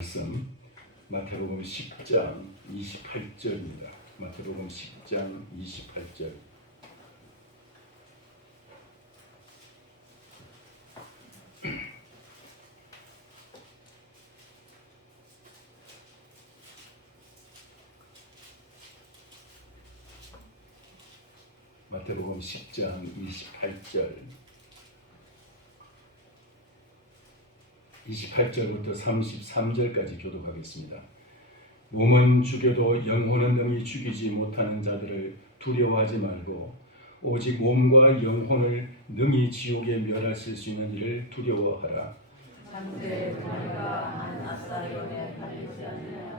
말씀 마태복음 10장 28절입니다. 마태복음 10장 28절. 마태복음 10장 28절. 28절부터 33절까지 교독하겠습니다. 몸은 죽여도 영혼은 능히 죽이지 못하는 자들을 두려워하지 말고 오직 몸과 영혼을 능히 지옥에 멸하실 수 있는 이를 두려워하라. 장대 너희가 한 아사리온에 팔리지 않느냐.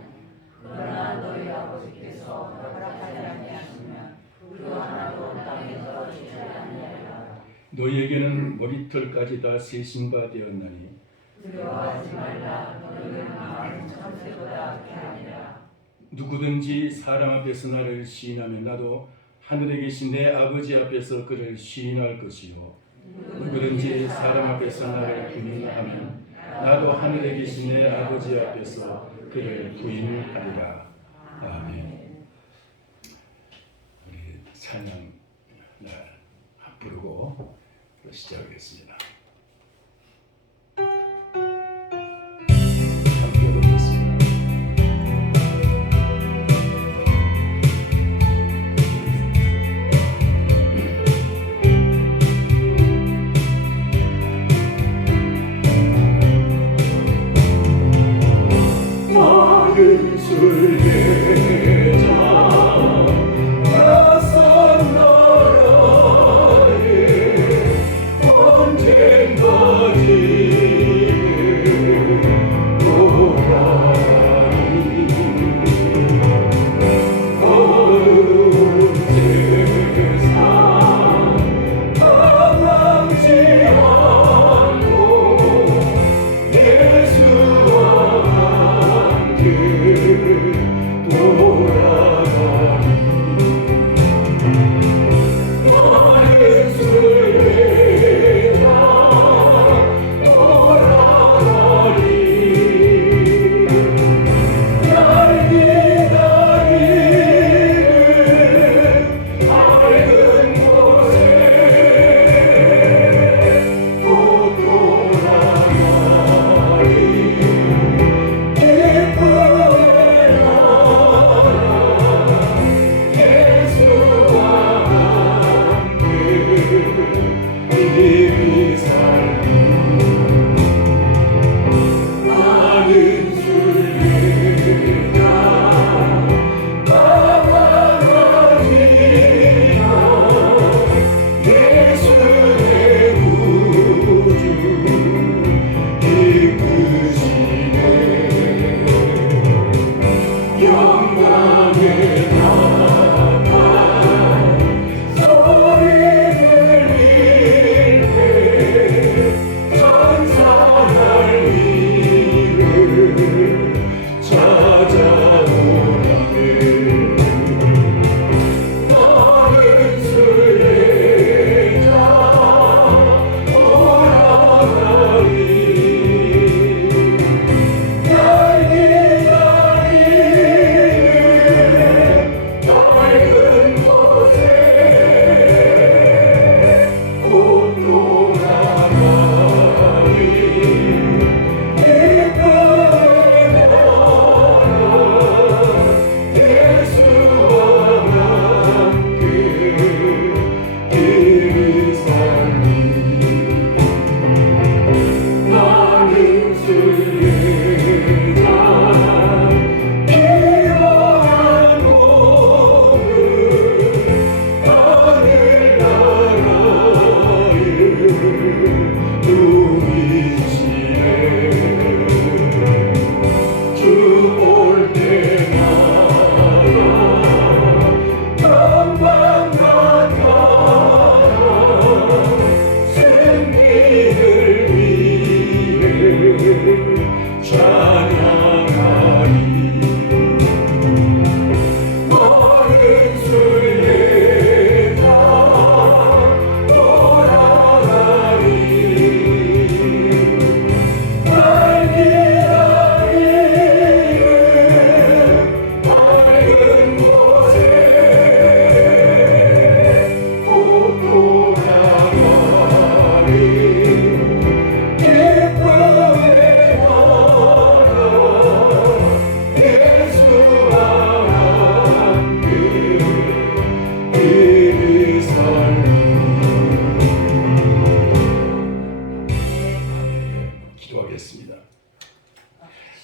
그러나 너희 아버지께서 허락하지 아니하시면 그 하나도 땅에 떨어지지 아니하리라. 너희에게는 머리털까지 다 세신 바 되었나니 두려워하지 말라. 너희는 많은 천사보다 악하니라. 누구든지 사람 앞에서 나를 시인하면 나도 하늘에 계신 내 아버지 앞에서 그를 시인할 것이요 누구든지 사람 앞에서 나를 부인하면 나도 하늘에 계신 내 아버지 앞에서 그를 부인하리라. 아멘. 우리 찬양 부르고 시작하겠습니다. 함께 보겠습니다.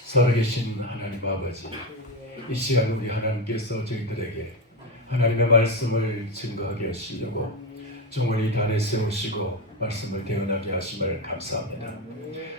살아계신 하나님 아버지, 이 시간 우리 하나님께서 저희들에게 하나님의 말씀을 증거하게 하시려고 종을 이 단에 세우시고 말씀을 대언하게 하심을 감사합니다.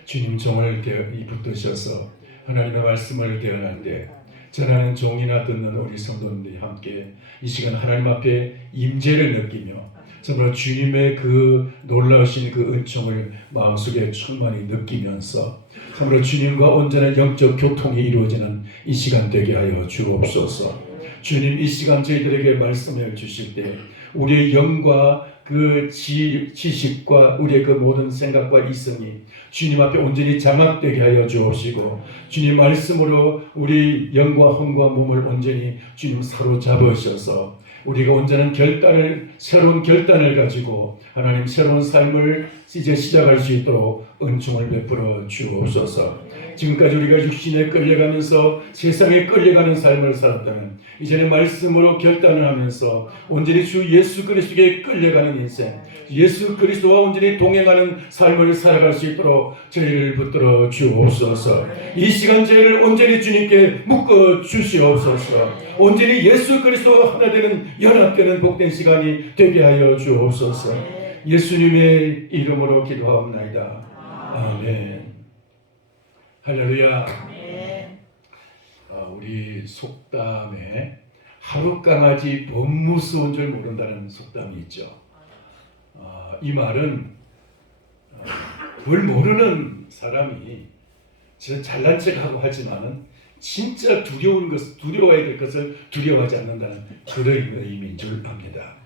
주님 종을 붙드셔서 하나님의 말씀을 대언할 때 전하는 종이나 듣는 우리 성도님들이 함께 이 시간 하나님 앞에 임재를 느끼며 정말 주님의 그 놀라우신 그 은총을 마음속에 충만히 느끼면서 참으로 주님과 온전한 영적 교통이 이루어지는 이 시간 되게 하여 주옵소서. 주님, 이 시간 저희들에게 말씀을 주실 때 우리의 영과 그 지식과 우리의 그 모든 생각과 이성이 주님 앞에 온전히 장악되게 하여 주옵시고, 주님 말씀으로 우리 영과 혼과 몸을 온전히 주님 사로잡으셔서 우리가 온전한 새로운 결단을 가지고 하나님 새로운 삶을 이제 시작할 수 있도록 은총을 베풀어 주옵소서. 지금까지 우리가 육신에 끌려가면서 세상에 끌려가는 삶을 살았다면 이제는 말씀으로 결단을 하면서 온전히 주 예수 그리스도에게 끌려가는 인생, 예수 그리스도와 온전히 동행하는 삶을 살아갈 수 있도록 저희를 붙들어 주옵소서. 이 시간 저희를 온전히 주님께 묶어 주시옵소서. 온전히 예수 그리스도와 하나 되는 연합되는 복된 시간이 되게 하여 주옵소서. 예수님의 이름으로 기도하옵나이다. 아멘. 할렐루야. 우리 속담에 하루 강아지 범무서운 줄 모른다는 속담이 있죠. 이 말은 그걸 모르는 사람이 진짜 잘난 척하고 하지만은 진짜 두려워야 될 것을 두려워하지 않는다는 그런 의미인 줄 압니다.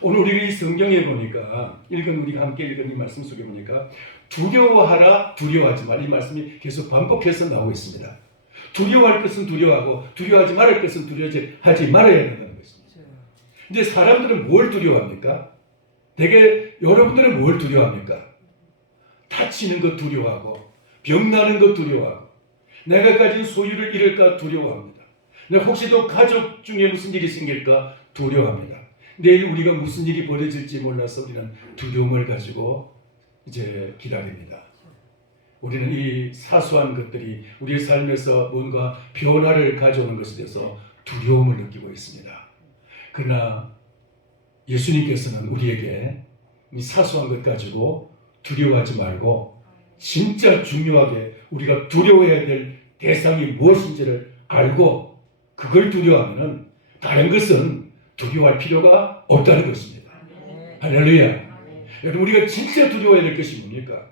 오늘 우리가 이 성경에 보니까 우리가 함께 읽은 이 말씀 속에 보니까 두려워하라, 두려워하지 말, 이 말씀이 계속 반복해서 나오고 있습니다. 두려워할 것은 두려워하고 두려워하지 말할 것은 두려워하지 말아야 된다는 것입니다. 근데 사람들은 뭘 두려워합니까? 대개 여러분들은 뭘 두려워합니까? 다치는 것 두려워하고 병나는 것 두려워하고 내가 가진 소유를 잃을까 두려워합니다. 내가 혹시 또 가족 중에 무슨 일이 생길까 두려워합니다. 내일 우리가 무슨 일이 벌어질지 몰라서 우리는 두려움을 가지고 이제 기다립니다. 우리는 이 사소한 것들이 우리의 삶에서 뭔가 변화를 가져오는 것에 대해서 두려움을 느끼고 있습니다. 그러나 예수님께서는 우리에게 이 사소한 것 가지고 두려워하지 말고 진짜 중요하게 우리가 두려워해야 될 대상이 무엇인지를 알고 그걸 두려워하면 다른 것은 두려워할 필요가 없다는 것입니다. 할렐루야. 여러분, 우리가 진짜 두려워해야 될 것이 뭡니까?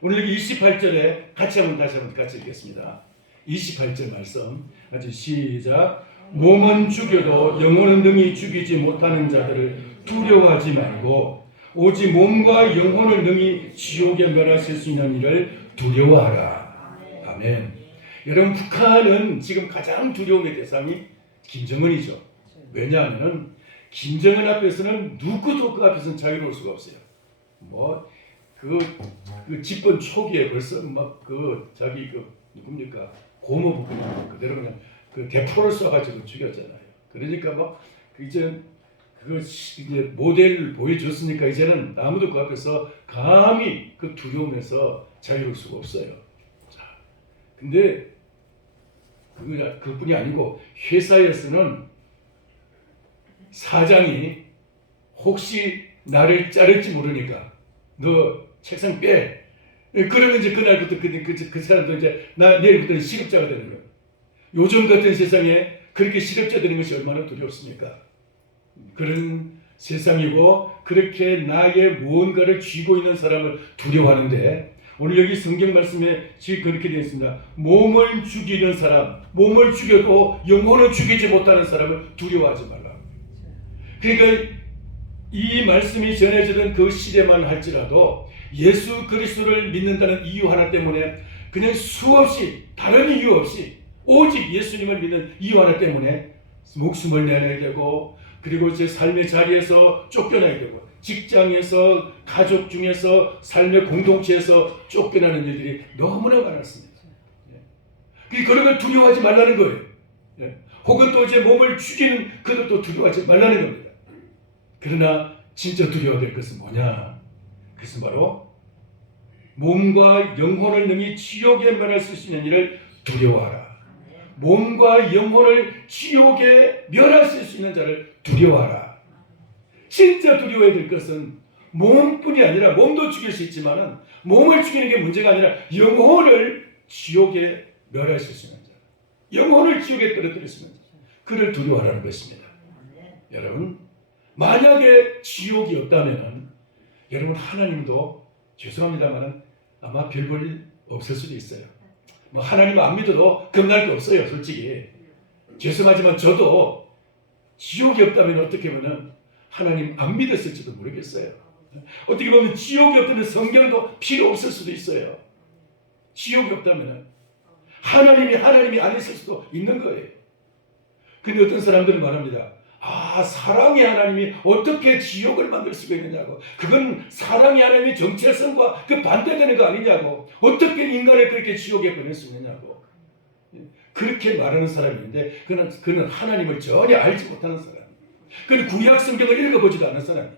오늘 여기 28절에 다시 한번 같이 읽겠습니다. 28절 말씀 같이 시작. 몸은 죽여도 영혼은 능히 죽이지 못하는 자들을 두려워하지 말고 오직 몸과 영혼을 능히 지옥에 멸하실 수 있는 이를 두려워하라. 아멘. 여러분, 북한은 지금 가장 두려움의 대상이 김정은이죠. 왜냐하면 김정은 앞에서는 누구도 그 앞에서는 자유로울 수가 없어요. 그 집권 초기에 벌써 자기 누굽니까 고모부 그대로 그냥 그 대포를 쏴가지고 죽였잖아요. 그러니까 이제 모델을 보여줬으니까 이제는 아무도 그 앞에서 감히 그 두려움에서 자유로울 수가 없어요. 자, 근데 그뿐이 아니고 회사에서는 사장이 혹시 나를 자를지 모르니까 너 책상 빼. 그러면 이제 그날부터 그 사람도 이제 내일부터는 시급자가 되는 거예요. 요즘 같은 세상에 그렇게 시급자 되는 것이 얼마나 두렵습니까? 그런 세상이고 그렇게 나의 무언가를 쥐고 있는 사람을 두려워하는데 오늘 여기 성경 말씀에 지금 그렇게 되어 있습니다. 몸을 죽이는 사람, 몸을 죽여도 영혼을 죽이지 못하는 사람을 두려워하지 말라. 그러니까 이 말씀이 전해지던 그 시대만 할지라도 예수 그리스도를 믿는다는 이유 하나 때문에 그냥 수없이 다른 이유 없이 오직 예수님을 믿는 이유 하나 때문에 목숨을 내놔야 되고 그리고 제 삶의 자리에서 쫓겨나야 되고 직장에서 가족 중에서 삶의 공동체에서 쫓겨나는 일들이 너무나 많았습니다. 그런 걸 두려워하지 말라는 거예요. 혹은 또 제 몸을 죽이는 그것도 두려워하지 말라는 겁니다. 그러나 진짜 두려워야 될 것은 뭐냐? 그것은 바로 몸과 영혼을 능히 지옥에 멸할 수 있는 일을 두려워하라. 몸과 영혼을 지옥에 멸하실 수 있는 자를 두려워하라. 진짜 두려워해야 될 것은 몸뿐이 아니라 몸도 죽일 수 있지만은 몸을 죽이는 게 문제가 아니라 영혼을 지옥에 멸하실 수 있는 자, 영혼을 지옥에 떨어뜨릴 수 있는 자, 그를 두려워하라는 것입니다. 여러분, 만약에 지옥이 없다면은 여러분 하나님도 죄송합니다만은 아마 별 볼 일 없을 수도 있어요. 뭐 하나님 안 믿어도 겁날 게 없어요, 솔직히. 죄송하지만 저도 지옥이 없다면 어떻게 보면 하나님 안 믿었을지도 모르겠어요. 어떻게 보면 지옥이 없다면 성경도 필요 없을 수도 있어요. 지옥이 없다면 하나님이 아니실 수도 있는 거예요. 근데 어떤 사람들은 말합니다. 사랑의 하나님이 어떻게 지옥을 만들 수가 있느냐고. 그건 사랑의 하나님의 정체성과 그 반대되는 거 아니냐고. 어떻게 인간을 그렇게 지옥에 보낼 수 있느냐고. 그렇게 말하는 사람이 있는데 그는 하나님을 전혀 알지 못하는 사람. 그는 구약 성경을 읽어보지도 않은 사람이.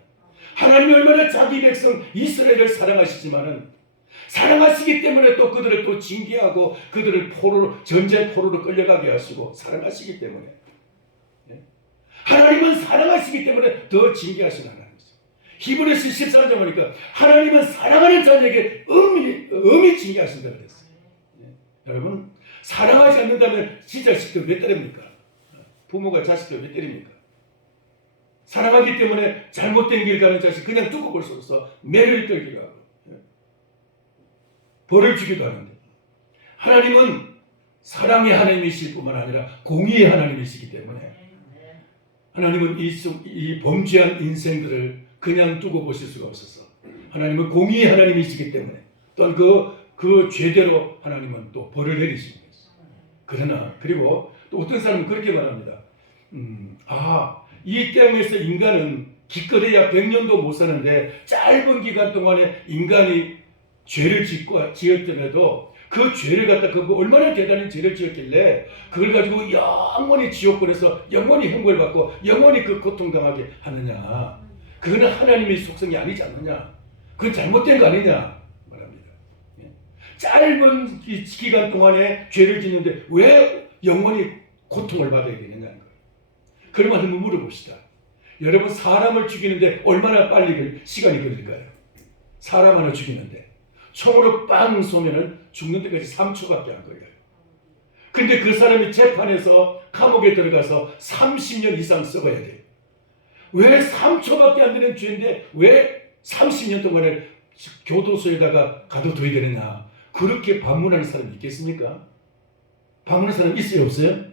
하나님이 얼마나 자기 백성 이스라엘을 사랑하시지만은 사랑하시기 때문에 또 그들을 또 징계하고 그들을 전쟁 포로로 끌려가게 하시고 사랑하시기 때문에. 하나님은 사랑하시기 때문에 더 징계하시는 하나님이죠. 히브리서 14장 보니까 하나님은 사랑하는 자에게 엄히 징계하신다 그랬어요. 여러분, 사랑하지 않는다면 자식들 왜 때립니까? 부모가 자식들 왜 때립니까? 사랑하기 때문에 잘못된 길 가는 자식 그냥 두고 볼 수 없어. 매를 떨기도 하고 벌을 주기도 하는데, 하나님은 사랑의 하나님이실 뿐만 아니라 공의의 하나님이시기 때문에 하나님은 이 범죄한 인생들을 그냥 두고 보실 수가 없어서 하나님은 공의의 하나님이시기 때문에 또한 그 죄대로 하나님은 또 벌을 내리시는 거예요. 그리고 또 어떤 사람은 그렇게 말합니다. 이 땅에서 인간은 기껏해야 100년도 못 사는데 짧은 기간 동안에 인간이 죄를 지었더라도 그 죄를 갖다 얼마나 대단한 죄를 지었길래 그걸 가지고 영원히 지옥권에서 영원히 형벌 받고 영원히 그 고통당하게 하느냐. 그거는 하나님의 속성이 아니지 않느냐. 그건 잘못된 거 아니냐 말합니다. 짧은 기간 동안에 죄를 짓는데 왜 영원히 고통을 받아야 되느냐는 거예요. 그러면 한번 물어봅시다. 여러분, 사람을 죽이는데 얼마나 빨리 시간이 걸릴까요? 사람 하나 죽이는데 총으로 빵 쏘면은 죽는 데까지 3초밖에 안 걸려요. 근데 그 사람이 재판에서 감옥에 들어가서 30년 이상 썩어야 돼요. 왜 3초밖에 안 되는 죄인데 왜 30년 동안을 교도소에다가 가둬둬야 되느냐. 그렇게 반문하는 사람이 있겠습니까? 반문하는 사람 있어요, 없어요?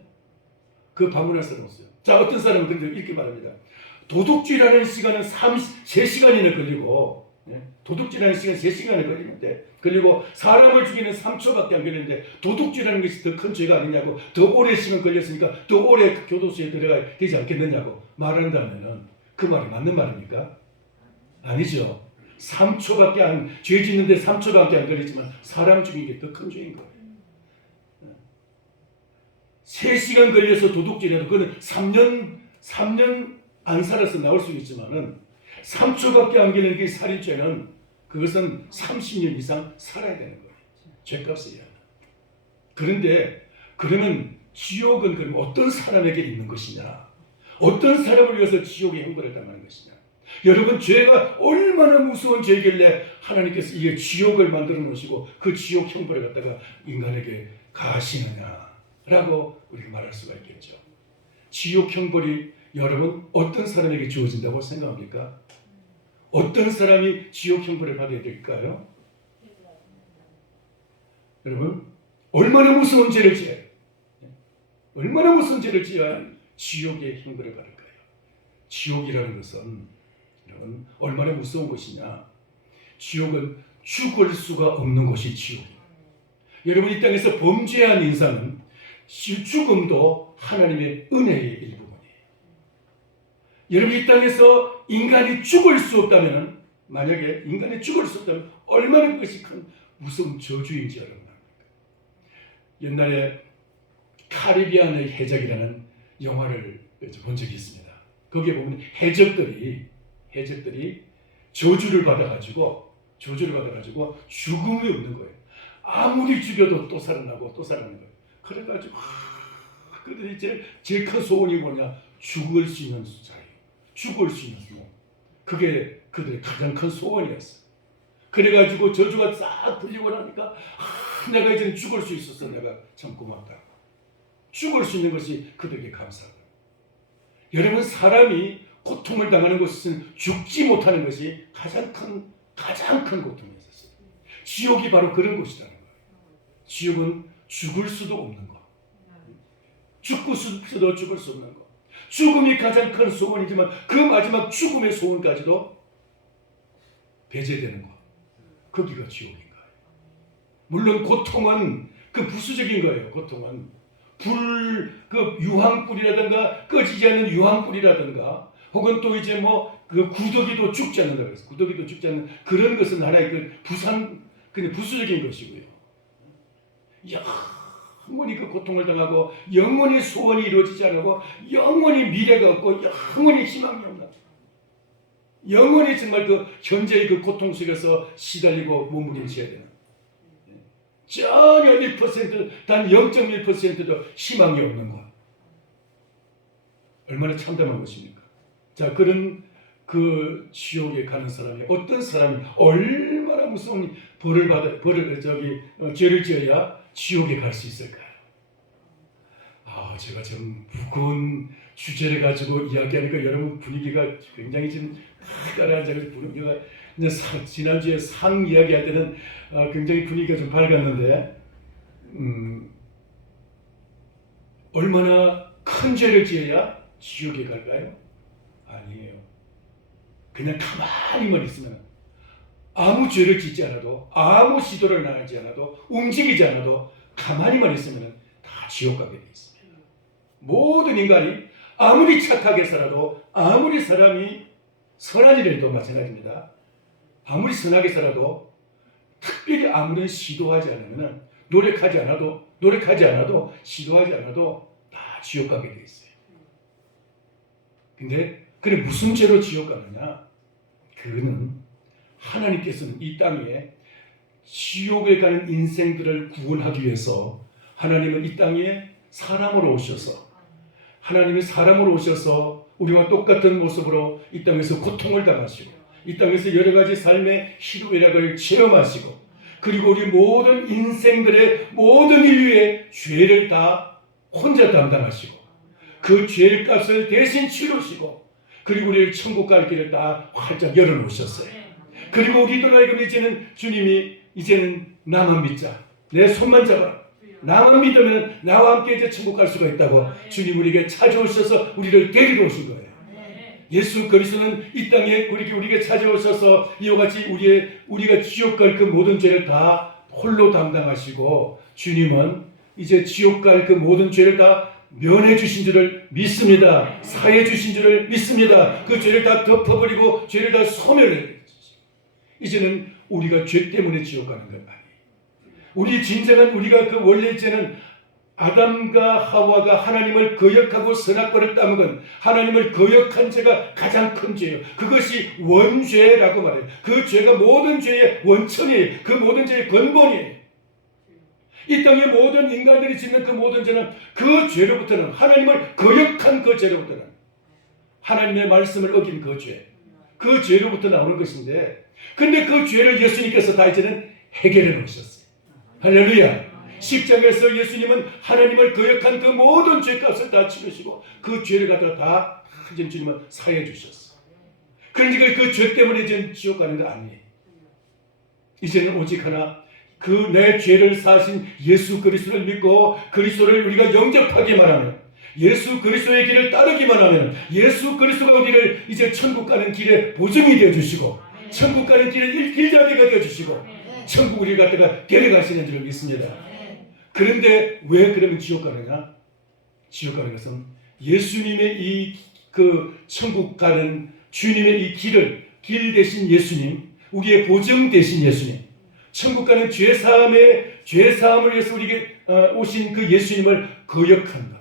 그 반문할 사람 없어요. 자, 어떤 사람은 근데 이렇게 말합니다. 도둑질하는 시간은 3시간이나 걸리고, 도둑질하는 시간 3시간이 걸리는데, 그리고 사람을 죽이는 3초밖에 안 걸리는데 도둑질하는 것이 더 큰 죄가 아니냐고, 더 오래 시간 걸렸으니까 더 오래 교도소에 들어가야 되지 않겠느냐고 말한다면은 그 말이 맞는 말입니까? 아니죠. 3초밖에 죄 짓는데 3초밖에 안 걸리지만 사람 죽인 게 더 큰 죄인 거예요. 3시간 걸려서 도둑질해도 그거는 3년 안 살아서 나올 수 있지만은 3초밖에 안 걸리는 게 살인죄는 그것은 30년 이상 살아야 되는 거예요. 죄값을 해야. 그런데 그러면 지옥은 그럼 어떤 사람에게 있는 것이냐? 어떤 사람을 위해서 지옥의 형벌을 당하는 것이냐? 여러분, 죄가 얼마나 무서운 죄길래 하나님께서 이게 지옥을 만들어 놓으시고 그 지옥 형벌을 갖다가 인간에게 가하시느냐라고 우리가 말할 수가 있겠죠. 지옥 형벌이 여러분 어떤 사람에게 주어진다고 생각합니까? 어떤 사람이 지옥 형벌을 받아야 될까요? 여러분, 얼마나 무서운 죄를 지어야, 얼마나 무서운 죄를 지어야 지옥의 형벌을 받을까요? 지옥이라는 것은 여러분 얼마나 무서운 것이냐? 지옥은 죽을 수가 없는 것이 지옥입니다. 여러분, 이 땅에서 범죄한 인간은 죽음도 하나님의 은혜의 일부분이에요. 여러분, 이 땅에서 인간이 죽을 수 없다면, 만약에 인간이 죽을 수 없다면 얼마나 그것이 큰 무서운 저주인지 여러분 압니까? 옛날에 카리비안의 해적이라는 영화를 본 적이 있습니다. 거기에 보면 해적들이 저주를 받아가지고 죽음이 없는 거예요. 아무리 죽여도 또 살아나고 또 살아나는 거예요. 그래가지고 그들이 이제 제일 큰 소원이 뭐냐? 죽을 수 있는 자유, 죽을 수 있는 소원. 그게 그들의 가장 큰 소원이었어. 그래가지고 저주가 싹 풀리고 나니까 내가 이제는 죽을 수 있었어. 내가 참 고맙다. 죽을 수 있는 것이 그들에게 감사하다. 여러분, 사람이 고통을 당하는 것은 죽지 못하는 것이 가장 큰 고통이었어요. 지옥이 바로 그런 곳이라는 거예요. 지옥은 죽을 수도 없는 것. 죽을 수도 죽을 수 없는 것. 죽음이 가장 큰 소원이지만 그 마지막 죽음의 소원까지도 배제되는 것. 거기가 지옥인 거예요. 물론 고통은 그 부수적인 거예요. 고통은 그 유황불이라든가 꺼지지 않는 유황불이라든가 혹은 또 이제 그 구더기도 죽지 않는다고 해서 구더기도 죽지 않는 그런 것은 하나의 그냥 부수적인 것이고요. 영원히 그 고통을 당하고 영원히 소원이 이루어지지 않고 영원히 미래가 없고 영원히 희망이 없는 영원히 정말 그 현재의 그 고통 속에서 시달리고 몸부림쳐야 되는 전혀 1% 단 0.1%도 희망이 없는 것. 얼마나 참담한 것입니까? 자, 그런 그 지옥에 가는 사람이 어떤 사람이 얼마나 무서운 죄를 지어야 지옥에 갈 수 있을까요? 제가 좀 무거운 주제를 가지고 이야기하니까 여러분 분위기가 굉장히 지금 가라앉아서 분위기가 이제 지난주에 상 이야기할 때는 굉장히 분위기가 좀 밝았는데 얼마나 큰 죄를 지어야 지옥에 갈까요? 아니에요. 그냥 가만히만 있으면 아무 죄를 짓지 않아도 아무 시도를 하지 않아도 움직이지 않아도 가만히만 있으면 다 지옥 가게 돼 있습니다. 모든 인간이 아무리 착하게 살아도 아무리 사람이 선한 일을 해도 마찬가지입니다. 아무리 선하게 살아도 특별히 아무런 시도하지 않으면 노력하지 않아도 시도하지 않아도 다 지옥 가게 돼 있어요. 근데 그래 무슨 죄로 지옥 가느냐? 그는 하나님께서는 이 땅에 지옥에 가는 인생들을 구원하기 위해서 하나님은 이 땅에 사람으로 오셔서 하나님이 사람으로 오셔서 우리와 똑같은 모습으로 이 땅에서 고통을 당하시고 이 땅에서 여러 가지 삶의 희노애락을 체험하시고 그리고 우리 모든 인생들의 모든 인류의 죄를 다 혼자 담당하시고 그 죄의 값을 대신 치르시고 그리고 우리를 천국 갈 길을 다 활짝 열어놓으셨어요. 그리고 우리들 알고 이제는 주님이 이제는 나만 믿자. 내 손만 잡아라. 나만 믿으면 나와 함께 이제 천국 갈 수가 있다고 주님 우리에게 찾아오셔서 우리를 데리러 오신 거예요. 예수 그리스도는 이 땅에 우리에게 찾아오셔서 이와 같이 우리가 지옥 갈 그 모든 죄를 다 홀로 담당하시고 주님은 이제 지옥 갈 그 모든 죄를 다 면해 주신 줄을 믿습니다. 사해 주신 줄을 믿습니다. 그 죄를 다 덮어버리고 죄를 다 소멸해 주시고 이제는 우리가 죄 때문에 지옥 가는 것 아니에요. 우리 진정한 우리가 그 원래 죄는 아담과 하와가 하나님을 거역하고 선악과를 따먹은 하나님을 거역한 죄가 가장 큰 죄예요. 그것이 원죄라고 말해요. 그 죄가 모든 죄의 원천이에요. 그 모든 죄의 근본이에요. 이 땅의 모든 인간들이 짓는 그 모든 죄는 그 죄로부터는 하나님을 거역한 그 죄로부터는 하나님의 말씀을 어긴 그 죄로부터 나오는 것인데 근데 그 죄를 예수님께서 다 이제는 해결해 놓으셨어요. 할렐루야. 십자가에서 예수님은 하나님을 거역한 그 모든 죄값을 다 치르시고 그 죄를 갖다가 다 이제 주님은 사해 주셨어. 그러니까 그 죄 때문에 이제 지옥 가는 거 아니에요. 이제는 오직 하나 그 내 죄를 사신 예수 그리스도를 믿고 그리스도를 우리가 영접하기만 하면 예수 그리스도의 길을 따르기만 하면 예수 그리스도가 우리를 이제 천국 가는 길에 보증이 되어 주시고 천국 가는 길에 길잡이가 되어 주시고 천국 우리를 갖다가 데려가시는 줄을 믿습니다. 그런데 왜 그러면 지옥 가느냐? 지옥 가는 것은 예수님의 이 그 천국 가는 주님의 이 길 대신 예수님, 우리의 보증 대신 예수님, 천국 가는 죄사함을 위해서 우리에게 오신 그 예수님을 거역한다.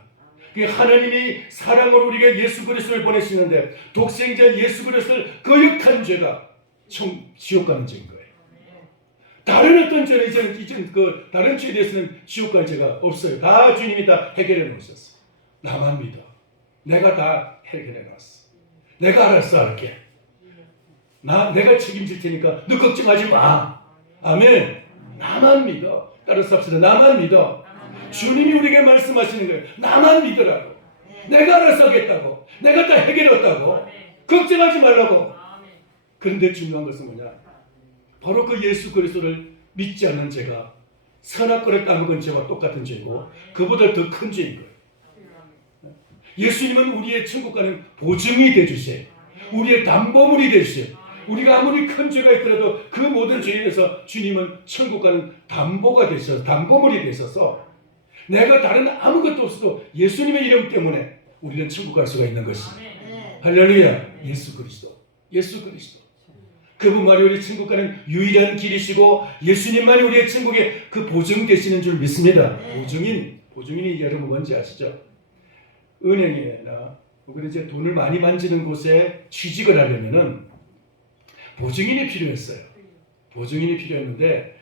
하나님이 사랑으로 우리에게 예수 그리스도를 보내시는데 독생자 예수 그리스도를 거역한 죄가 지옥 가는 죄인 거예요. 다른 어떤 죄는 이전 그 다른 죄에 대해서는 지옥 갈 죄가 없어요. 다 주님이 다 해결해 놓으셨어. 나만 믿어. 내가 다 해결해 놨어. 내가 알아서 할게. 내가 책임질 테니까 너 걱정하지 마. 아멘. 나만 믿어. 따라서 합시다. 나만 믿어. 주님이 우리에게 말씀하시는 거예요. 나만 믿으라고. 내가 알아서 하겠다고. 내가 다 해결했다고. 걱정하지 말라고. 그런데 중요한 것은 뭐냐? 바로 그 예수 그리스도를 믿지 않는 죄가 선악과를 따먹은 죄와 똑같은 죄고 그보다 더 큰 죄인 거예요. 예수님은 우리의 천국 가는 보증이 되주세요. 우리의 담보물이 되주세요. 우리가 아무리 큰 죄가 있더라도 그 모든 죄에 대해서 주님은 천국 가는 담보가 되셔서 담보물이 되셔서 내가 다른 아무것도 없어도 예수님의 이름 때문에 우리는 천국 갈 수가 있는 것입니다. 할렐루야. 예수 그리스도. 예수 그리스도. 그분만이 우리 천국 가는 유일한 길이시고 예수님만이 우리의 천국에 그 보증 되시는 줄 믿습니다. 보증인이 여러분 뭔지 아시죠? 은행이나 혹은 이제 돈을 많이 만지는 곳에 취직을 하려면은 보증인이 필요했어요. 보증인이 필요했는데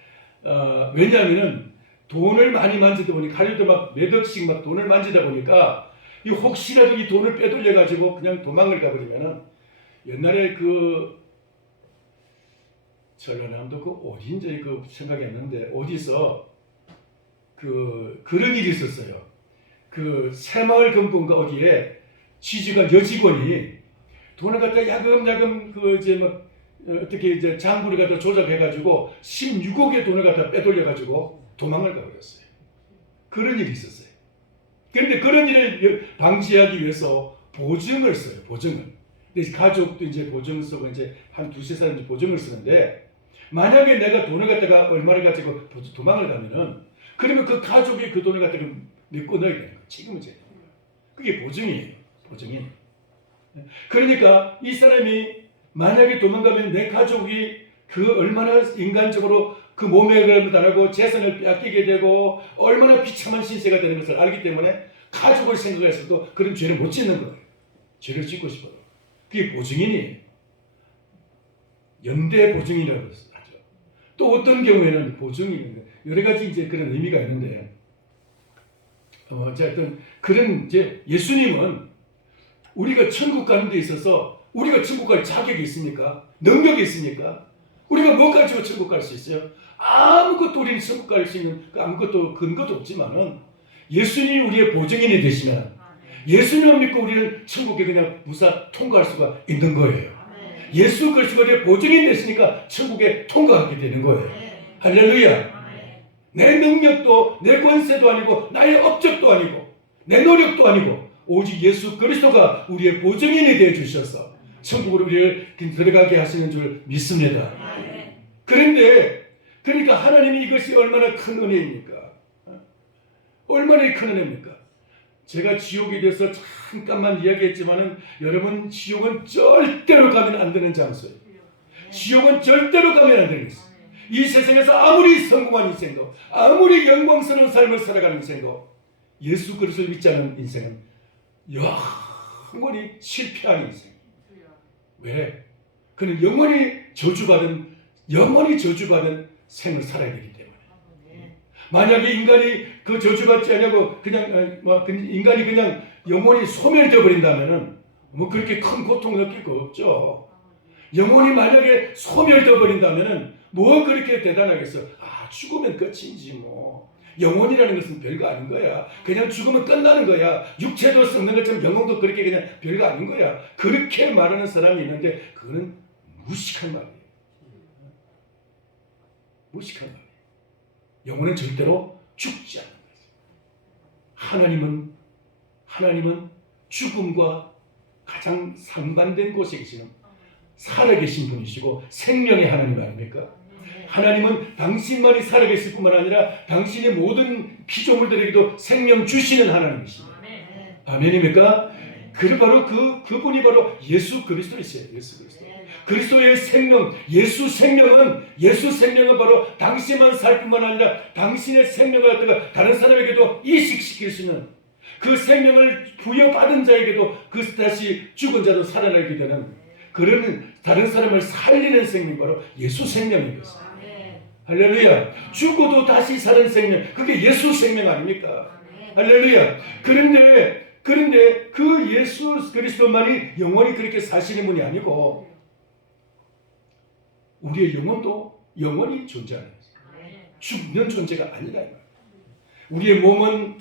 왜냐하면은 돈을 많이 만지다 보니까 하루도 막 몇 억씩 막 돈을 만지다 보니까 이 혹시라도 이 돈을 빼돌려 가지고 그냥 도망을 가버리면은 옛날에 그 전라남도 그 어딘지 그 생각이 안 나는데 어디서 그 그런 일이 있었어요. 그 새마을 금고인가 어디에 취직한 여직원이 돈을 갖다 야금야금 그 이제 막 어떻게 이제 장부를 갖다 조작해가지고 16억의 돈을 갖다 빼돌려가지고 도망을 가버렸어요. 그런 일이 있었어요. 그런데 그런 일을 방지하기 위해서 보증을 써요. 보증을. 근데 가족도 이제 보증을 쓰고 이제 한 두세 사람 보증을 쓰는데 만약에 내가 돈을 갖다가 얼마를 가지고 도망을 가면은 그러면 그 가족이 그 돈을 갖다가 믿고 넣어야 되는 거예요. 지금은 제 그게 보증이에요. 보증이. 그러니까 이 사람이 만약에 도망가면 내 가족이 그 얼마나 인간적으로 그 몸에 달하고 재산을 빼앗기게 되고 얼마나 비참한 신세가 되는 것을 알기 때문에 가족을 생각해서도 그런 죄를 못 짓는 거예요. 죄를 짓고 싶어요. 그게 보증인이에요. 연대 보증이라고 하죠. 또 어떤 경우에는 보증이 여러 가지 이제 그런 의미가 있는데 어쨌든 그런 이제 예수님은 우리가 천국 가는 데 있어서 우리가 천국 갈 자격이 있습니까? 능력이 있습니까? 우리가 뭐 가지고 천국 갈 수 있어요? 아무것도 우리는 천국 갈 수 있는 아무것도 근거도 없지만은 예수님이 우리의 보증인이 되시면 예수님을 믿고 우리는 천국에 그냥 무사 통과할 수가 있는 거예요. 예수 그리스도가 우리의 보증인이 되시니까 천국에 통과하게 되는 거예요. 할렐루야. 내 능력도 내 권세도 아니고 나의 업적도 아니고 내 노력도 아니고 오직 예수 그리스도가 우리의 보증인이 되어 주셔서 천국으로 우리를 들어가게 하시는 줄 믿습니다. 그런데 그러니까 하나님이 이것이 얼마나 큰 은혜입니까? 얼마나 큰 은혜입니까? 제가 지옥에 대해서 잠깐만 이야기했지만은 여러분 지옥은 절대로 가면 안 되는 장소예요. 지옥은 절대로 가면 안 되는 것이에요. 이 세상에서 아무리 성공한 인생도 아무리 영광스러운 삶을 살아가는 인생도 예수 그리스도를 믿지 않는 인생은 영원히 실패한 인생. 왜? 그는 영원히 저주받은 생을 살아야 되기 때문에. 만약에 인간이 그 저주받지 않냐고 그냥 인간이 그냥 영원히 소멸되어 버린다면은 뭐 그렇게 큰 고통 느낄 거 없죠. 영원히 만약에 소멸되어 버린다면은 뭐 그렇게 대단하겠어? 죽으면 끝이지 뭐. 영혼이라는 것은 별거 아닌 거야. 그냥 죽으면 끝나는 거야. 육체도 썩는 것처럼 영혼도 그렇게 그냥 별거 아닌 거야. 그렇게 말하는 사람이 있는데 그거는 무식한 말이에요. 무식한 말이에요. 영혼은 절대로 죽지 않는 거죠. 하나님은 죽음과 가장 상반된 곳에 계시는 살아계신 분이시고 생명의 하나님 아닙니까? 하나님은 당신만이 살아계실 뿐만 아니라 당신의 모든 피조물들에게도 생명 주시는 하나님이십니다. 아멘입니까? 바로 그분이 바로 예수 그리스도이세요. 예수 그리스도. 그리스도의 생명, 예수 생명은 바로 당신만 살 뿐만 아니라 당신의 생명을 갖다가 다른 사람에게도 이식시킬 수 있는 그 생명을 부여받은 자에게도 그 다시 죽은 자도 살아나게 되는 그러는 다른 사람을 살리는 생명이 바로 예수 생명인 것입니다. 할렐루야. 죽어도 다시 사는 생명, 그게 예수 생명 아닙니까? 할렐루야. 그런데 그 예수 그리스도만이 영원히 그렇게 사시는 분이 아니고 우리의 영혼도 영원히 존재하는 거예요. 죽는 존재가 아니다. 우리의 몸은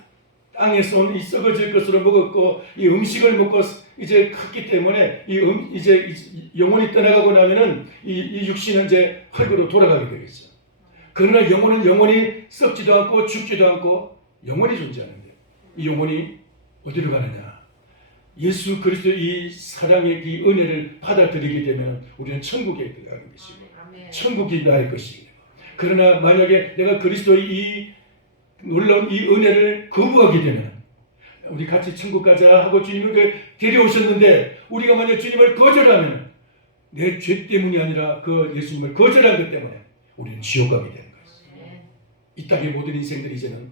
땅에서 이 썩어질 것으로 먹었고 이 음식을 먹고 이제 컸기 때문에 이제 영혼이 떠나가고 나면은 이 육신은 이제 흙으로 돌아가게 되겠죠. 그러나 영혼은 영원히 썩지도 않고 죽지도 않고 영원히 존재하는데 이 영혼이 어디로 가느냐? 예수 그리스도의 이 사랑의 이 은혜를 받아들이게 되면 우리는 천국에 들어가는 것이고 천국이 나의 것이고 그러나 만약에 내가 그리스도의 이 놀라운 이 은혜를 거부하게 되면 우리 같이 천국 가자 하고 주님을 데려오셨는데 우리가 만약 주님을 거절하면 내 죄 때문이 아니라 그 예수님을 거절한 것 때문에 우리는 지옥 가게 되는 것입니다. 이 땅의 모든 인생들이 이제는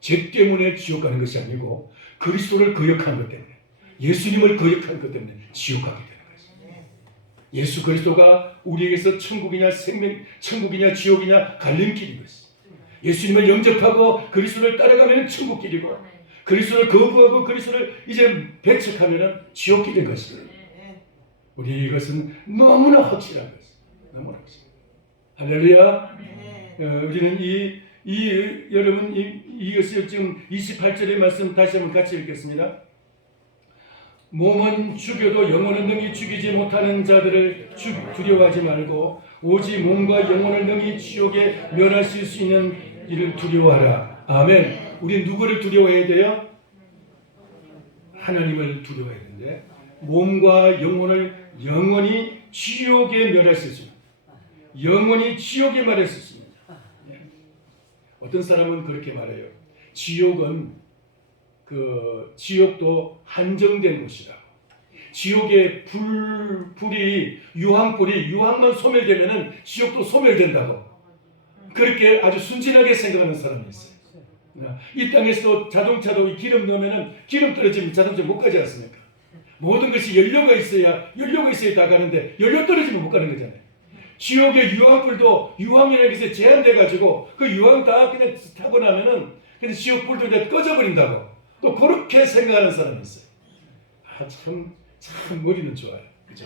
죄 때문에 지옥 가는 것이 아니고 그리스도를 거역한 것 때문에 예수님을 거역한 것 때문에 지옥 가게 되는 것입니다. 예수 그리스도가 우리에게서 천국이냐 천국이냐 지옥이냐 갈림길인 것입니다. 예수님을 영접하고 그리스도를 따라가면 천국길이고 그리스도를 거부하고 그리스도를 이제 배척하면 지옥길인 것입니다. 우리 이것은 너무나 확실한 것입니다. 너무나 확실합니다. 할렐루야. 우리는 여러분 이것을 지금 28절의 말씀 다시 한번 같이 읽겠습니다. 몸은 죽여도 영혼은 능히 죽이지 못하는 자들을 두려워하지 말고 오직 몸과 영혼을 능히 지옥에 멸하실 수 있는 이를 두려워하라. 아멘. 우리 누구를 두려워해야 돼요? 하나님을 두려워해야 되는데 몸과 영혼을 영원히 지옥에 멸하실 수 있는 영원히 지옥에 멸하실 수 있는 어떤 사람은 그렇게 말해요. 지옥도 한정된 곳이라고. 지옥의 불이 유황만 소멸되면은 지옥도 소멸된다고. 그렇게 아주 순진하게 생각하는 사람이 있어요. 이 땅에서도 자동차도 기름 넣으면은 기름 떨어지면 자동차 못 가지 않습니까? 모든 것이 연료가 있어야 다 가는데 연료 떨어지면 못 가는 거잖아요. 지옥의 유황불도 유황이라는 것에 제한돼 가지고 그 유황 다 그냥 타고 나면은 그냥 지옥 불도 그냥 꺼져버린다고. 또 그렇게 생각하는 사람이 있어요. 참 머리는 좋아요. 그죠?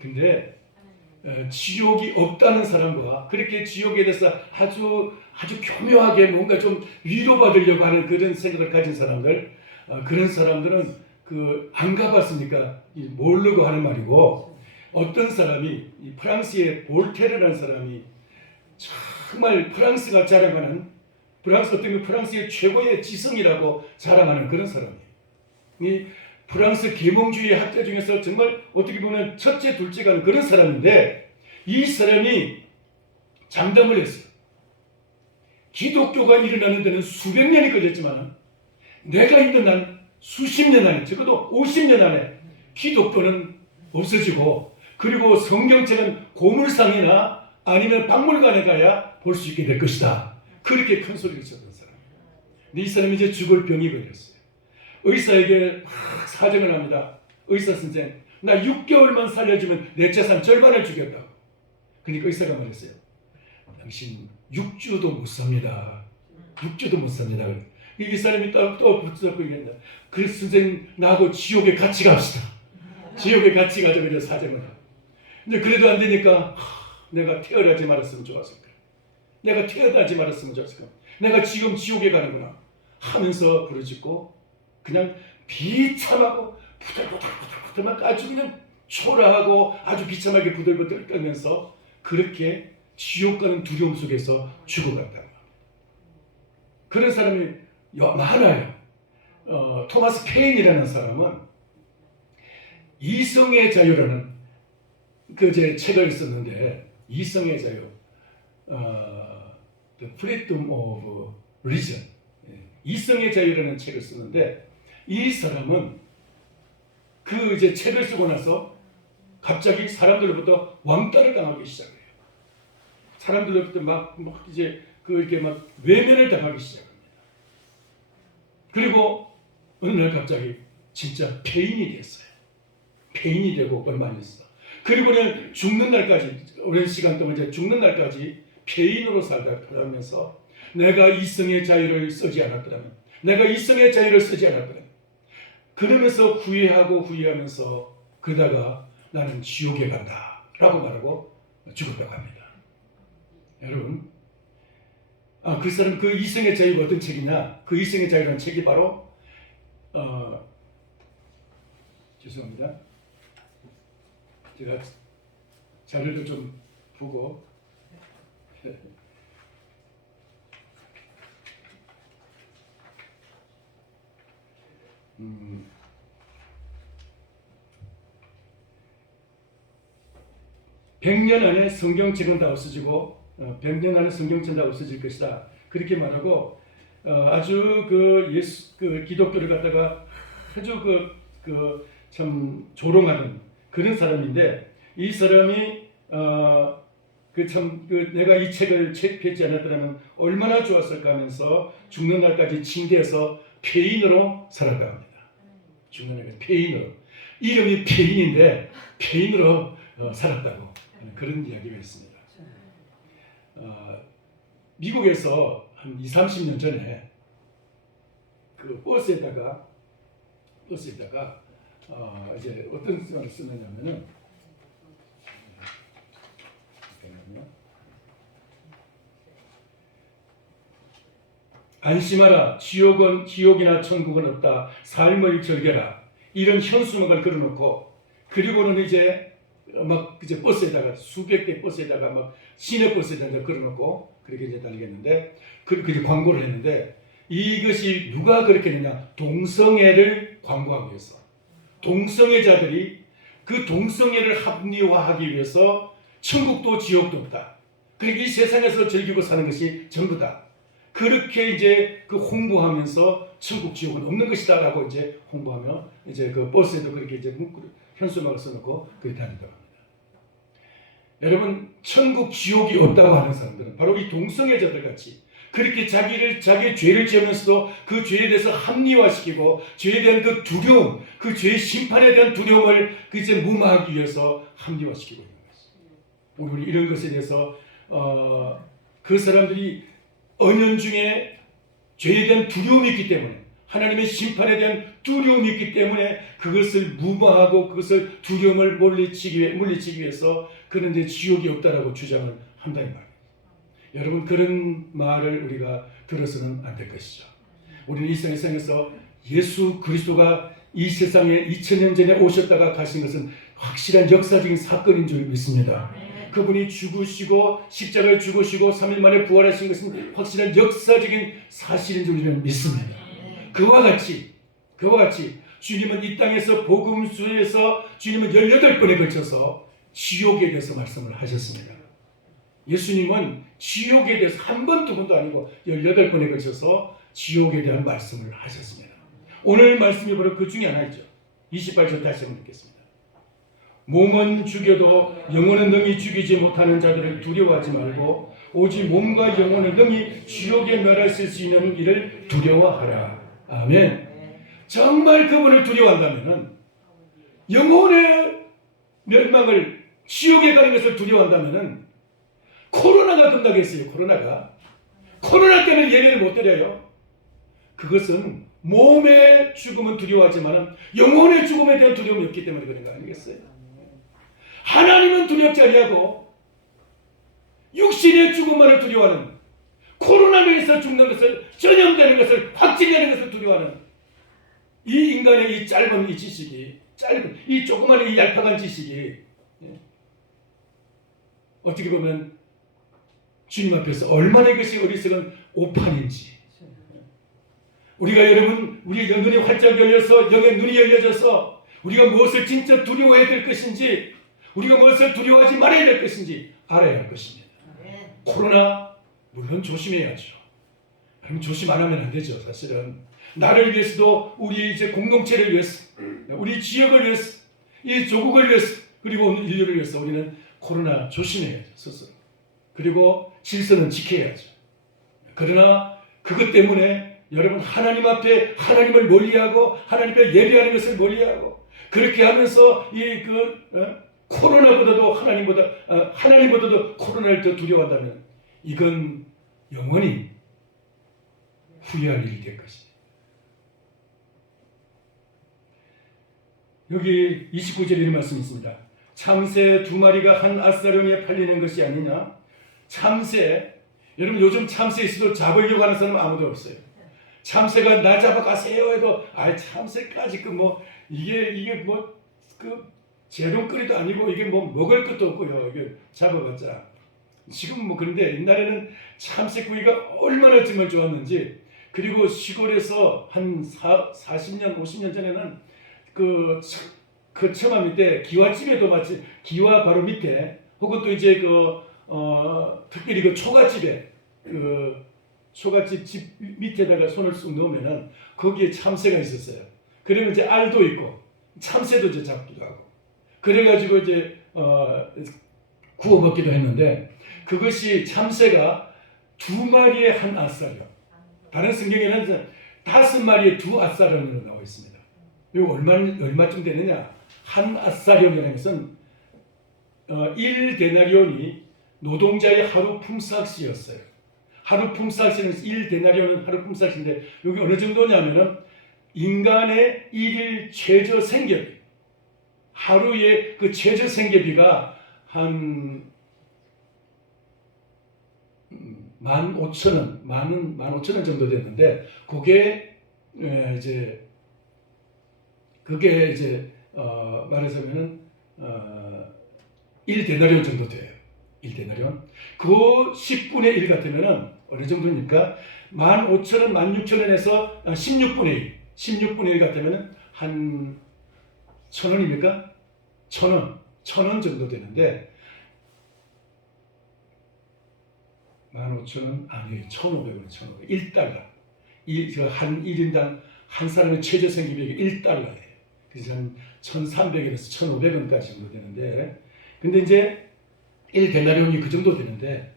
근데 지옥이 없다는 사람과 그렇게 지옥에 대해서 아주 교묘하게 뭔가 좀 위로받으려고 하는 그런 생각을 가진 사람들, 그런 사람들은 안 가봤으니까 모르고 하는 말이고, 어떤 사람이 프랑스의 볼테르라는 사람이 정말 프랑스가 자랑하는 프랑스의 최고의 지성이라고 자랑하는 그런 사람이에요. 이 프랑스 계몽주의 학자 중에서 정말 어떻게 보면 첫째, 둘째가 하는 그런 사람인데 이 사람이 장담을 했어요. 기독교가 일어나는 데는 수백 년이 걸렸지만 내가 있는 한 수십 년 안에 적어도 50년 안에 기독교는 없어지고 그리고 성경책은 고물상이나 아니면 박물관에 가야 볼 수 있게 될 것이다. 그렇게 큰 소리를 쳤던 사람. 근데 이 사람이 이제 죽을 병이 걸렸어요. 의사에게 막 사정을 합니다. 의사 선생, 나 6개월만 살려주면 내 재산 절반을 주겠다고. 그러니까 의사가 말했어요. 당신 6주도 못 삽니다. 6주도 못 삽니다. 이 사람이 또 붙잡고 얘기한다. 그래서 선생님, 나하고 지옥에 같이 갑시다. 지옥에 같이 가자. 그래 사정을 하고. 근데 그래도 안 되니까 내가 태어나지 말았으면 좋았을 거야. 내가 태어나지 말았으면 좋았을 거야. 내가 지금 지옥에 가는구나 하면서 부르짖고 그냥 비참하고 부들부들부들만 아주 그냥 초라하고 아주 비참하게 부들부들 떨면서 그렇게 지옥 가는 두려움 속에서 죽어갔다. 그런 사람이 많아요. 토마스 페인이라는 사람은 이성의 자유라는 제 책을 썼는데 이성의 자유, The Freedom of Reason, 이성의 자유라는 책을 쓰는데 이 사람은 이제 책을 쓰고 나서 갑자기 사람들로부터 왕따를 당하기 시작해요. 사람들로부터 막 이제 이렇게 막 외면을 당하기 시작합니다. 그리고 어느 날 갑자기 진짜 폐인이 됐어요. 폐인이 되고 얼마 안 있어. 그리고는 죽는 날까지, 오랜 시간 동안 이제 죽는 날까지 폐인으로 살아가면서 내가 이성의 자유를 쓰지 않았더라면, 내가 이성의 자유를 쓰지 않았더라면, 그러면서 후회하면서 그러다가 나는 지옥에 간다 라고 말하고 죽었다고 합니다. 여러분, 그 사람 그 이성의 자유가 어떤 책이냐? 그 이성의 자유라는 책이 바로 죄송합니다. 제가 자료를 좀 보고 (100년) 안에 성경책은 다 없어지고 100년 안에 성경책은 다 없어질 것이다. 그렇게 말하고 아주 기독교를 갖다가 아주 참 조롱하는 그런 사람인데, 이 사람이 내가 이 책을 폐지 않았더라면 얼마나 좋았을까 하면서 죽는 날까지 침대에서 폐인으로 살았다고 합니다. 죽는 날까지 폐인으로. 이름이 폐인인데 폐인으로 살았다고 그런 이야기가 있습니다. 미국에서 한 20-30년 전에 그 버스에다가 이제 어떤 말을 쓰느냐면은 안심하라, 지옥이나 천국은 없다, 삶을 즐겨라, 이런 현수막을 걸어놓고, 그리고는 이제 버스에다가 수백 대 버스에다가 막 시내 버스에다가 걸어놓고 그렇게 이제 달리겠는데, 그렇게 광고를 했는데, 이것이 누가 그렇게 했느냐? 동성애를 광고하기 위해서, 동성애자들이 그 동성애를 합리화하기 위해서 천국도 지옥도 없다, 그러니까 이 세상에서 즐기고 사는 것이 전부다, 그렇게 이제 홍보하면서 천국 지옥은 없는 것이다라고 이제 홍보하며 이제 그 버스에도 그렇게 이제 현수막을 써놓고 그렇게 다닌다고 합니다. 여러분, 천국 지옥이 없다고 하는 사람들은 바로 이 동성애자들 같이 그렇게 자기의 죄를 지으면서도 그 죄에 대해서 합리화시키고 죄에 대한 그 두려움, 그 죄의 심판에 대한 두려움을 이제 무마하기 위해서 합리화시키고 있는 것입니다. 우리 이런 것에 대해서 그 사람들이 은연중에 죄에 대한 두려움이 있기 때문에, 하나님의 심판에 대한 두려움이 있기 때문에 그것을 무마하고 그것을 두려움을 물리치기 위해서 그런 데 지옥이 없다라고 주장을 한다는 말이에요. 여러분, 그런 말을 우리가 들어서는 안 될 것이죠. 우리는 이 세상에서 예수 그리스도가 이 세상에 2000년 전에 오셨다가 가신 것은 확실한 역사적인 사건인 줄 믿습니다. 그분이 죽으시고 십자가에 죽으시고 3일 만에 부활하신 것은 확실한 역사적인 사실인 줄 우리는 믿습니다. 그와 같이 주님은 이 땅에서 복음서에서 주님은 18번에 걸쳐서 지옥에 대해서 말씀을 하셨습니다. 예수님은 지옥에 대해서 한 번, 두 번도 아니고 18번에 걸쳐서 지옥에 대한 말씀을 하셨습니다. 오늘 말씀이 바로 그 중에 하나이죠. 28절 다시 한번 읽겠습니다. 몸은 죽여도 영혼은 능히 죽이지 못하는 자들을 두려워하지 말고 오직 몸과 영혼을 능히 지옥에 멸하실 수 있는 이를 두려워하라. 아멘. 정말 그분을 두려워한다면, 영혼의 멸망을, 지옥에 가는 것을 두려워한다면, 코로나가 끝나겠어요. 코로나 때문에 예배를 못 드려요. 그것은 몸의 죽음은 두려워하지만 영혼의 죽음에 대한 두려움이 없기 때문에 그런 거 아니겠어요? 하나님은 두렵지 아니하고 육신의 죽음만을 두려워하는, 코로나로 인해서 죽는 것을, 전염되는 것을, 확진되는 것을 두려워하는 이 인간의 이 짧은 이 지식이, 이 조그마한 이 얄팍한 지식이 어떻게 보면 주님 앞에서 얼마나 이것이 어리석은 오판인지, 우리가 여러분, 우리의 눈이 활짝 열려서, 영의 눈이 열려져서 우리가 무엇을 진짜 두려워해야 될 것인지, 우리가 무엇을 두려워하지 말아야 될 것인지 알아야 할 것입니다. 코로나 물론 조심해야죠. 여러분, 조심 안 하면 안 되죠. 사실은 나를 위해서도, 우리 이제 공동체를 위해서, 우리 지역을 위해서, 이 조국을 위해서, 그리고 오늘 인류를 위해서 우리는 코로나 조심해야죠. 스스로. 그리고 질서는 지켜야죠. 그러나 그것 때문에 여러분, 하나님 앞에 하나님을 멀리하고 하나님 앞에 예배하는 것을 멀리하고, 그렇게 하면서 코로나보다도 하나님보다도 코로나를 더 두려워한다면 이건 영원히 후회할 일이 될 것입니다. 여기 29절에 이런 말씀이 있습니다. 참새 2마리가 한 아사룡에 팔리는 것이 아니냐. 참새, 여러분 요즘 참새 있어도 잡으려고 하는 사람 아무도 없어요. 참새가 나 잡아가세요 해도 참새까지 이게 재롱거리도 아니고 이게 먹을 것도 없고요. 이게 잡아봤자 지금 그런데 옛날에는 참새구이가 얼마나 정말 좋았는지. 그리고 시골에서 한 40년 50년 전에는 그 처마 밑에 기와집에도 마치 기와 바로 밑에 혹은 또 이제 특별히 그 초가집에 초가집 집 밑에다가 손을 쑥 넣으면은 거기에 참새가 있었어요. 그러면 이제 알도 있고 참새도 이제 잡기도 하고 그래가지고 이제 구워 먹기도 했는데 그것이 참새가 2마리에 한 아사룡. 다른 성경에는 5마리에 2 아사룡으로 나와 있습니다. 이거 얼마쯤 되느냐? 한 아사룡이라는 것은 1데나리온이 노동자의 하루 품삯이었어요. 하루 품삯은 1데나리온은 하루 품삯인데 여기 어느 정도냐면은 인간의 1일 최저 생계비, 하루의 그 최저 생계비가 한 15,000원, 15,000원 정도 됐는데 그게 말하자면은 1데나리온 정도 돼요. 1데나리온. 그 10분의 1 같으면은 어느 정도입니까? 15,000원, 16,000원에서 16분의 1. 16분의 1 같으면은 한 1,000원입니까? 1,000원. 1,000원 정도 되는데 15,000원 아니에요. 1,500원, 1,500원. 1달러. 한 1인당 한 사람의 최저 생계비가 1달러예요. 그래서 한 1,300원에서 1,500원까지 정도 되는데, 근데 이제 1데나리온이 그 정도 되는데,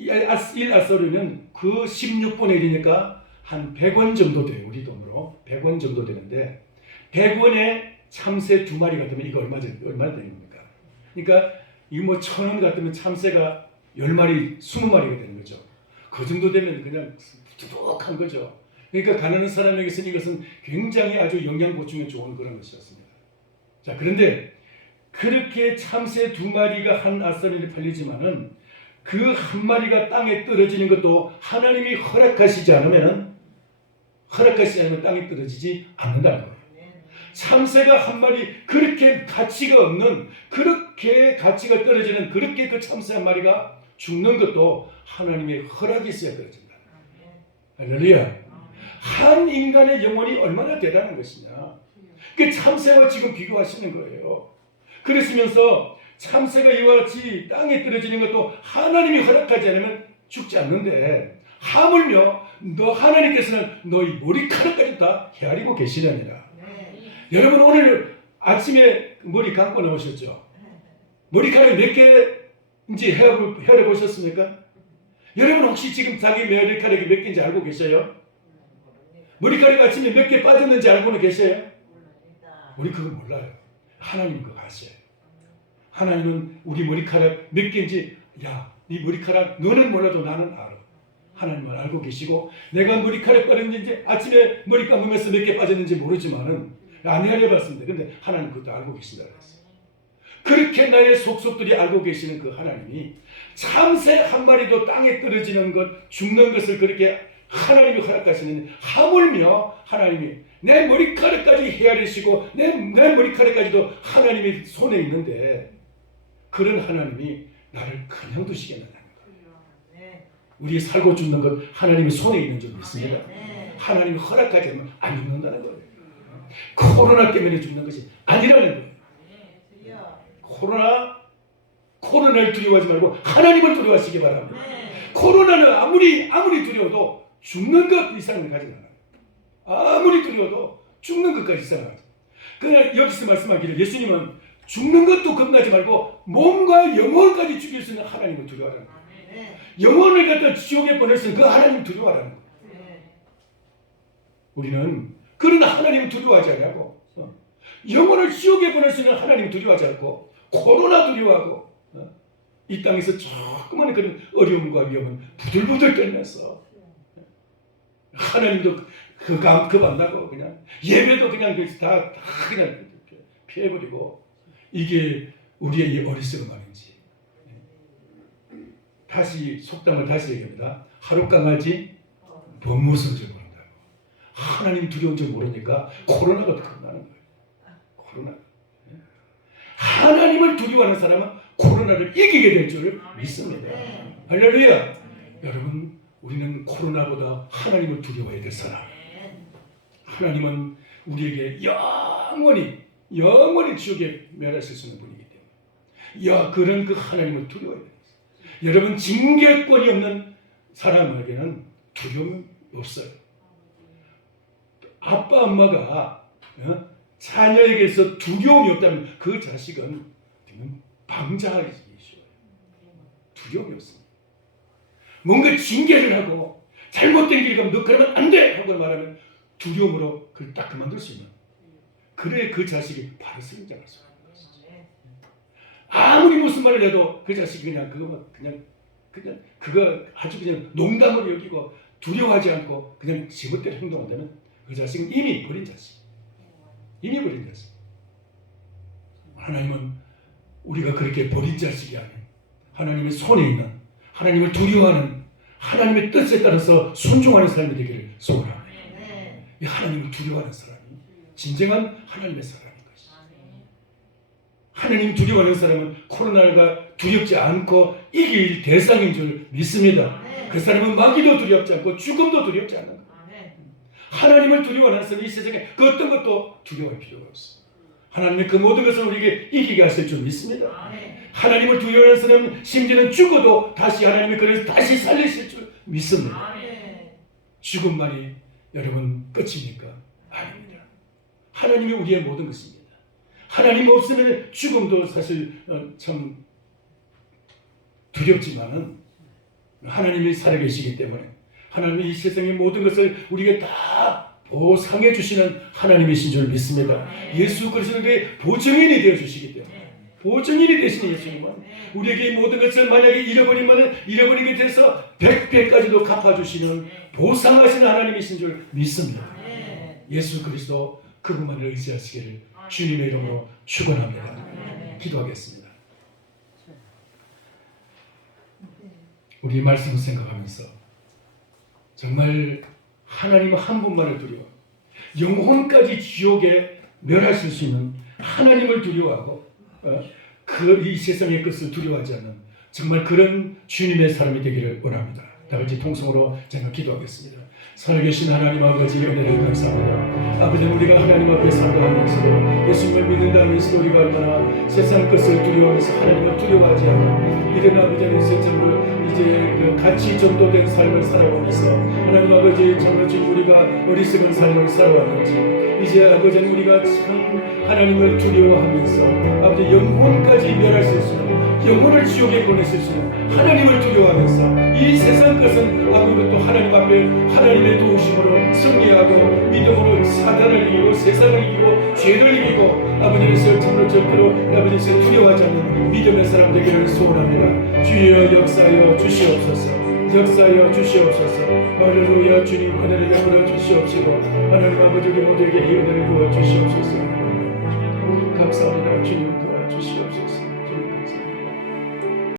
1아사룡은 그 16분의 1이니까 한 100원 정도 돼요. 우리 돈으로 100원 정도 되는데 100원에 참새 2마리 같으면 이거 얼마 되는 겁니까? 그러니까 이 1,000원 같으면 참새가 10마리, 20마리가 되는 거죠. 그 정도 되면 그냥 두둑한 거죠. 그러니까 가난한 사람에게서는 이것은 굉장히 아주 영양 보충에 좋은 그런 것이었습니다. 자, 그런데 그렇게 참새 2마리가 한 아사룡에 팔리지만은 그 한 마리가 땅에 떨어지는 것도 하나님이 허락하시지 않으면 땅에 떨어지지 않는다는 거예요. 참새가 한 마리 그렇게 가치가 없는, 그렇게 가치가 떨어지는 그렇게 그 참새 한 마리가 죽는 것도 하나님의 허락이 있어야 떨어진다. 할렐루야. 한 인간의 영혼이 얼마나 대단한 것이냐. 그 참새와 지금 비교하시는 거예요. 그랬으면서 참새가 이와 같이 땅에 떨어지는 것도 하나님이 허락하지 않으면 죽지 않는데 하물며 하나님께서는 너희 머리카락까지 다 헤아리고 계시느니라. 여러분 오늘 아침에 머리 감고 나오셨죠? 머리카락이 몇 개인지 헤아려 보셨습니까? 여러분 혹시 지금 자기 머리카락이 몇 개인지 알고 계세요? 머리카락 아침에 몇 개 빠졌는지 알고는 계세요? 우리 그거 몰라요. 하나님 그거 아세요. 하나님은 우리 머리카락 몇 개인지, 야, 네 머리카락 너는 몰라도 나는 알아. 하나님은 알고 계시고, 내가 머리카락 빠졌는지 아침에 머리 감으면서 몇 개 빠졌는지 모르지만은 안 헤아려봤습니다. 근데 하나님 그것도 알고 계신다 그랬어요. 그렇게 나의 속속들이 알고 계시는 그 하나님이 참새 한 마리도 땅에 떨어지는 것, 죽는 것을 그렇게 하나님이 허락하시는, 하물며 하나님이 내 머리카락까지 헤아리시고 내 머리카락까지도 하나님의 손에 있는데 그런 하나님이 나를 그냥 두시겠느냐는 거예요. 우리 살고 죽는 것 하나님의 손에 있는 줄 믿습니다. 하나님이 허락하지 않으면 안 죽는다는 거예요. 코로나 때문에 죽는 것이 아니라는 거예요. 코로나를 두려워하지 말고 하나님을 두려워하시기 바랍니다. 코로나는 아무리 두려워도 죽는 것 이상은 가지 않아요. 아무리 두려워도 죽는 것까지 이상은 하죠. 그러나 여기서 말씀하기를 예수님은 죽는 것도 겁나지 말고 몸과 영혼까지 죽일 수 있는 하나님을 두려워하라는 거예요. 영혼을 갖다 지옥에 보낼 수 있는 그 하나님을 두려워하라는 거예요. 우리는 그런 하나님을 두려워하지 않냐고. 영혼을 지옥에 보낼 수 있는 하나님 두려워하지 않고 코로나 두려워하고 이 땅에서 조그마한 그런 어려움과 위험은 부들부들 떨면서 하나님도 그 만나고 그냥 예배도 그냥 다 그냥 피해버리고 이게 우리의 이 어리석음 아닌지. 다시 속담을 다시 얘기합니다. 하루 강아지 법무서인 줄 모른다고. 하나님 두려운 줄 모르니까 코로나가 겁나는 거예요. 코로나. 하나님을 두려워하는 사람은 코로나를 이기게 될 줄 믿습니다. 할렐루야. 여러분, 우리는 코로나보다 하나님을 두려워해야 될 사람. 하나님은 우리에게 영원히 지옥에 멸하실 수 있는 분이기 때문에 그런 그 하나님을 두려워해야 됩니다. 여러분, 징계권이 없는 사람에게는 두려움이 없어요. 아빠 엄마가 자녀에게서 두려움이 없다면 그 자식은 방자이시오요. 두려움이 없습니다. 뭔가 징계를 하고 잘못된 길을 가면 너 그러면 안 돼! 하고 말하면 두려움으로 그걸 딱 그만둘 수 있는, 그래 그 자식이 바로 승자가 될 수 있는 것이죠. 아무리 무슨 말을 해도 그 자식이 그냥 그거 아주 그냥 농담으로 여기고 두려워하지 않고 그냥 지멋대로 행동한다면 그 자식은 이미 버린 자식. 하나님은 우리가 그렇게 버린 자식이 아닌 하나님의 손에 있는, 하나님을 두려워하는, 하나님의 뜻에 따라서 순종하는 삶이 되기를 소원합니다. 이 하나님을 두려워하는 사람이 진정한 하나님의 사람인 것이죠. 하나님 두려워하는 사람은 코로나가 두렵지 않고 이길 대상인 줄 믿습니다. 그 사람은 마귀도 두렵지 않고 죽음도 두렵지 않는 거예요. 하나님을 두려워하는 사람은 이 세상에 그 어떤 것도 두려워할 필요가 없어요. 하나님의 그 모든 것을 우리에게 이기게 하실 줄 믿습니다. 하나님을 두려워하는 사람은 심지어는 죽어도 다시 하나님의 그를 다시 살리실 줄 믿습니다. 죽음만이 여러분 끝입니까? 아닙니다. 하나님이 우리의 모든 것입니다. 하나님 없으면 죽음도 사실 참 두렵지만은 하나님이 살아계시기 때문에 하나님이 이 세상의 모든 것을 우리에게 다 보상해 주시는 하나님이신 줄 믿습니다. 예수 그리스도의 보증인이 되어 주시기 때문에, 보증인이 되신 예수님은 우리에게 이 모든 것을 만약에 잃어버리면 잃어버리게 돼서 100배까지도 갚아주시는 보상하시는 하나님이신 줄 믿습니다. 예수 그리스도 그분만을 의지하시기를 주님의 이름으로 축원합니다. 기도하겠습니다. 우리 말씀을 생각하면서 정말 하나님 한 분만을 두려워, 영혼까지 지옥에 멸하실 수 있는 하나님을 두려워하고 이 세상의 것을 두려워하지 않는 정말 그런 주님의 사람이 되기를 원합니다. 다 같이 통성으로 제가 기도하겠습니다. 살아계신 하나님 아버지, 은혜를 감사합니다. 아버지, 우리가 하나님 앞에 산다 하면서도 예수님을 믿는다 하면서도 우리가 얼마나 세상 것을 두려워하면서 하나님을 두려워하지 않는 이런 아버지의 세상을 이제 그 같이 전도된 삶을 살아가면서 하나님 아버지, 정말 주님 우리가 어리석은 삶을 살아왔는지 이제 아버지는 우리가 참 하나님을 두려워하면서 아버지 영혼까지 멸하실 수 있는, 영혼을 지옥에 보내실 수 있는 하나님을 두려워하면서 이 세상 것은 아무것도 하나님 앞에 하나님의 도우심으로 승리하고 믿음으로 사단을 이기고 세상을 이기고 죄를 이기고 아버지께서 참으로 절대로 아버지께서 두려워하지 않는 믿음의 사람 되기를 소원합니다. 주여 역사하여 주시옵소서. 역사하여 주시옵소서. 할렐루야. 주님 은혜를 베풀어 주시옵시고 하나님 아버지 우리 모두에게 이 은혜를 부어 주시옵소서. 감사합니다. 주님.